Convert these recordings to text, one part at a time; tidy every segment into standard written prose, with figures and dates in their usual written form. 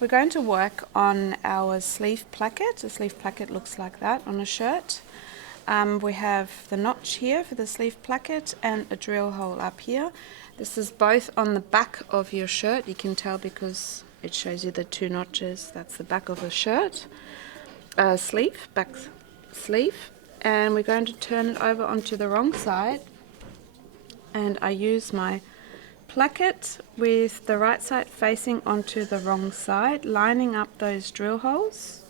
We're going to work on our sleeve placket. The sleeve placket looks like that on a shirt. We have the notch here for the sleeve placket and a drill hole up here. This is both on the back of your shirt. You can tell because it shows you the two notches. That's the back of the shirt. Sleeve, back sleeve. And we're going to turn it over onto the wrong side. And I use my placket with the right side facing onto the wrong side, lining up those drill holes.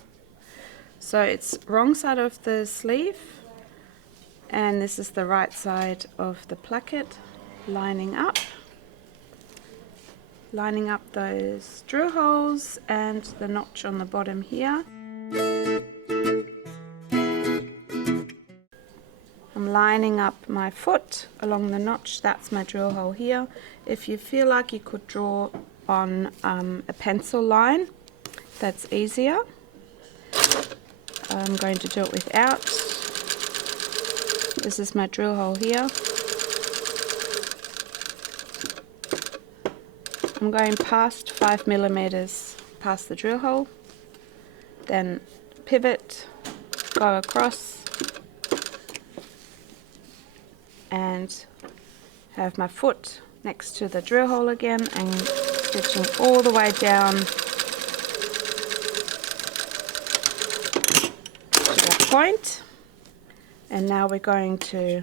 So it's wrong side of the sleeve, and this is the right side of the placket, lining up those drill holes and the notch on the bottom here. I'm lining up my foot along the notch. That's my drill hole here. If you feel like you could draw on a pencil line, that's easier. I'm going to do it without. This is my drill hole here. I'm going past 5 millimeters past the drill hole, then pivot, go across, and have my foot next to the drill hole again and stitching all the way down to that point. And now we're going to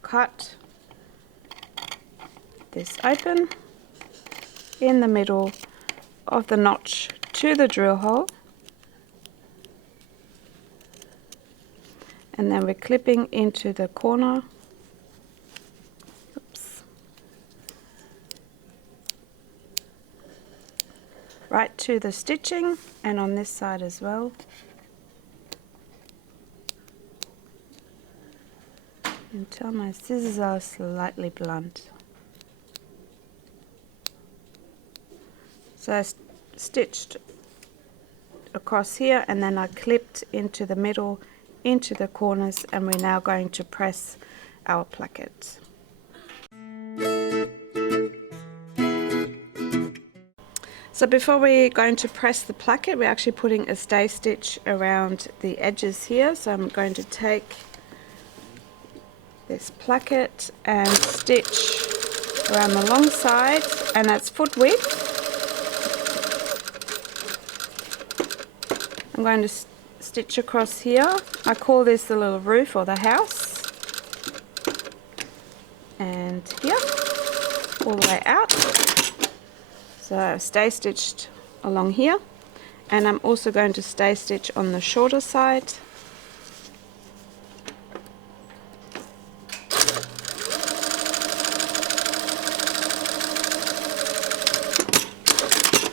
cut this open in the middle of the notch to the drill hole, and then we're clipping into the corner. Right to the stitching, and on this side as well. Until my scissors are slightly blunt. So I stitched across here, and then I clipped into the middle, into the corners, and we're now going to press our placket. So before we're going to press the placket, we're actually putting a stay stitch around the edges here. So I'm going to take this placket and stitch around the long side, and that's foot width. I'm going to stitch across here. I call this the little roof or the house. And here, all the way out. So stay stitched along here, and I'm also going to stay stitch on the shorter side.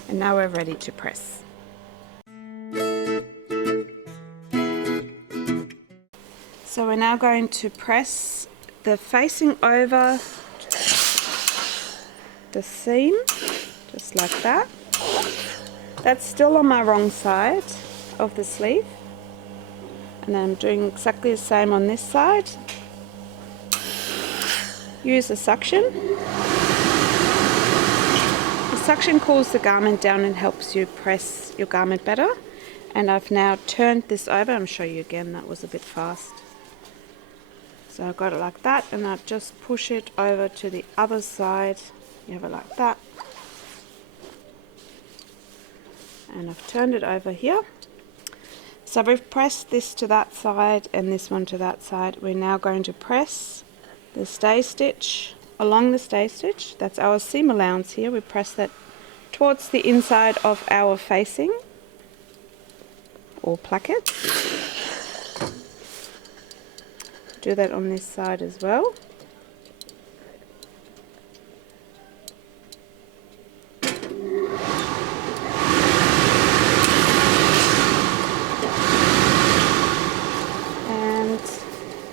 And now we're ready to press. So we're now going to press the facing over the seam. Just like that. That's still on my wrong side of the sleeve. And then I'm doing exactly the same on this side. Use a suction. The suction cools the garment down and helps you press your garment better. And I've now turned this over. I'll show you again, that was a bit fast. So I've got it like that, and I just push it over to the other side. You have it like that. And I've turned it over here. So we've pressed this to that side and this one to that side. We're now going to press the stay stitch along the stay stitch. That's our seam allowance here. We press that towards the inside of our facing or placket. Do that on this side as well.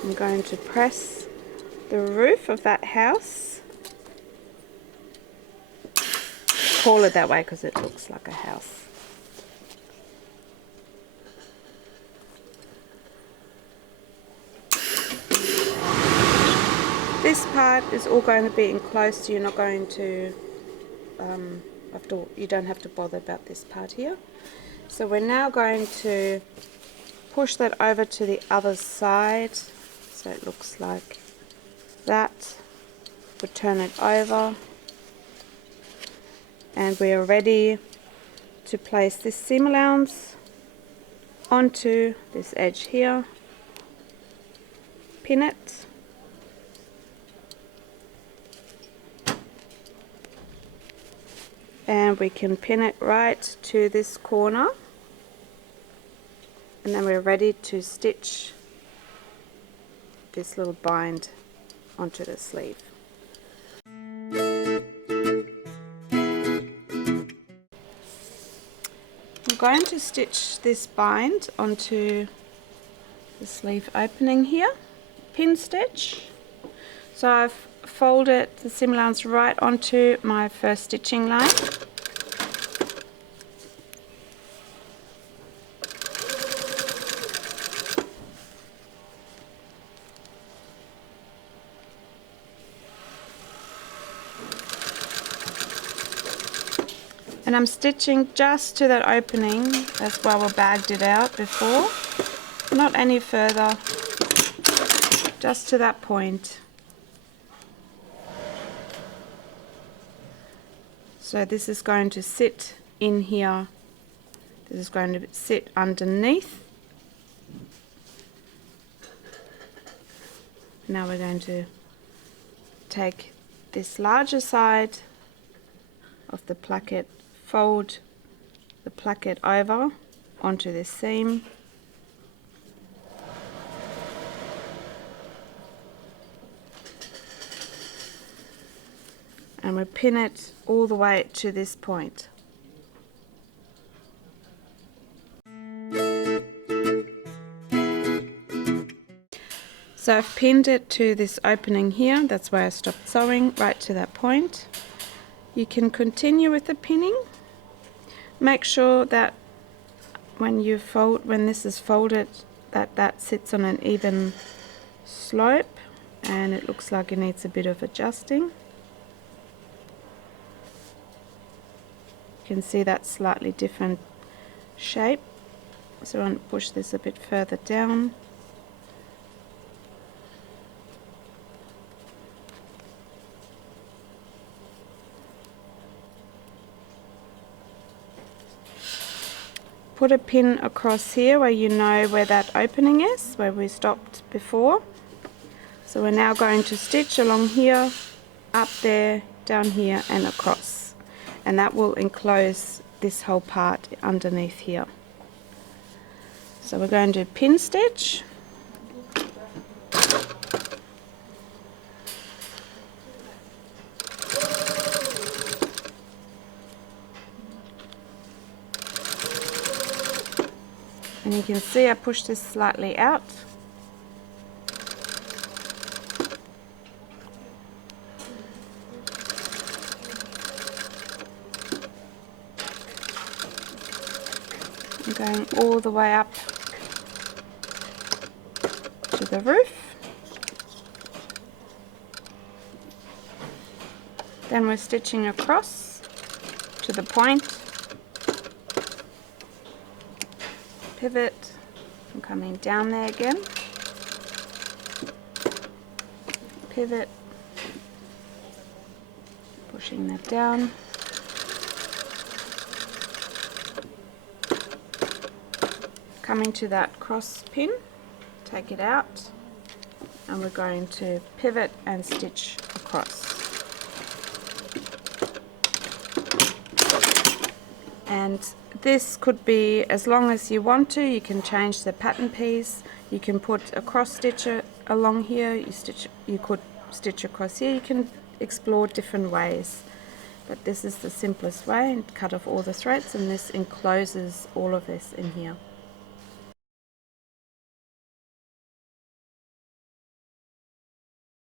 I'm going to press the roof of that house call it that way because it looks like a house. This part is all going to be enclosed, so you're not going to, you don't have to bother about this part here. So we're now going to push that over to the other side, so it looks like that. We'll turn it over, and we are ready to place this seam allowance onto this edge here, pin it, and we can pin it right to this corner, and then we're ready to stitch this little bind onto the sleeve. I'm going to stitch this bind onto the sleeve opening here, pin stitch. So I've folded the seam allowance right onto my first stitching line. And I'm stitching just to that opening. That's why we bagged it out before. Not any further, just to that point. So this is going to sit in here. This is going to sit underneath. Now we're going to take this larger side of the placket, fold the placket over onto this seam, and we pin it all the way to this point. So I've pinned it to this opening here. That's where I stopped sewing, right to that point. You can continue with the pinning. Make sure that when this is folded, that sits on an even slope, and it looks like it needs a bit of adjusting. You can see that slightly different shape, so I want to push this a bit further down. Put a pin across here where you know where that opening is, where we stopped before. So we're now going to stitch along here, up there, down here and across. And that will enclose this whole part underneath here. So we're going to pin stitch. And you can see I pushed this slightly out. I'm going all the way up to the roof. Then we're stitching across to the point. Pivot, and coming down there again, pivot, pushing that down, coming to that cross pin, take it out, and we're going to pivot and stitch across. And this could be as long as you want to. You can change the pattern piece. You can put a cross stitch along here. You could stitch across here. You can explore different ways, but this is the simplest way. And cut off all the threads, and this encloses all of this in here.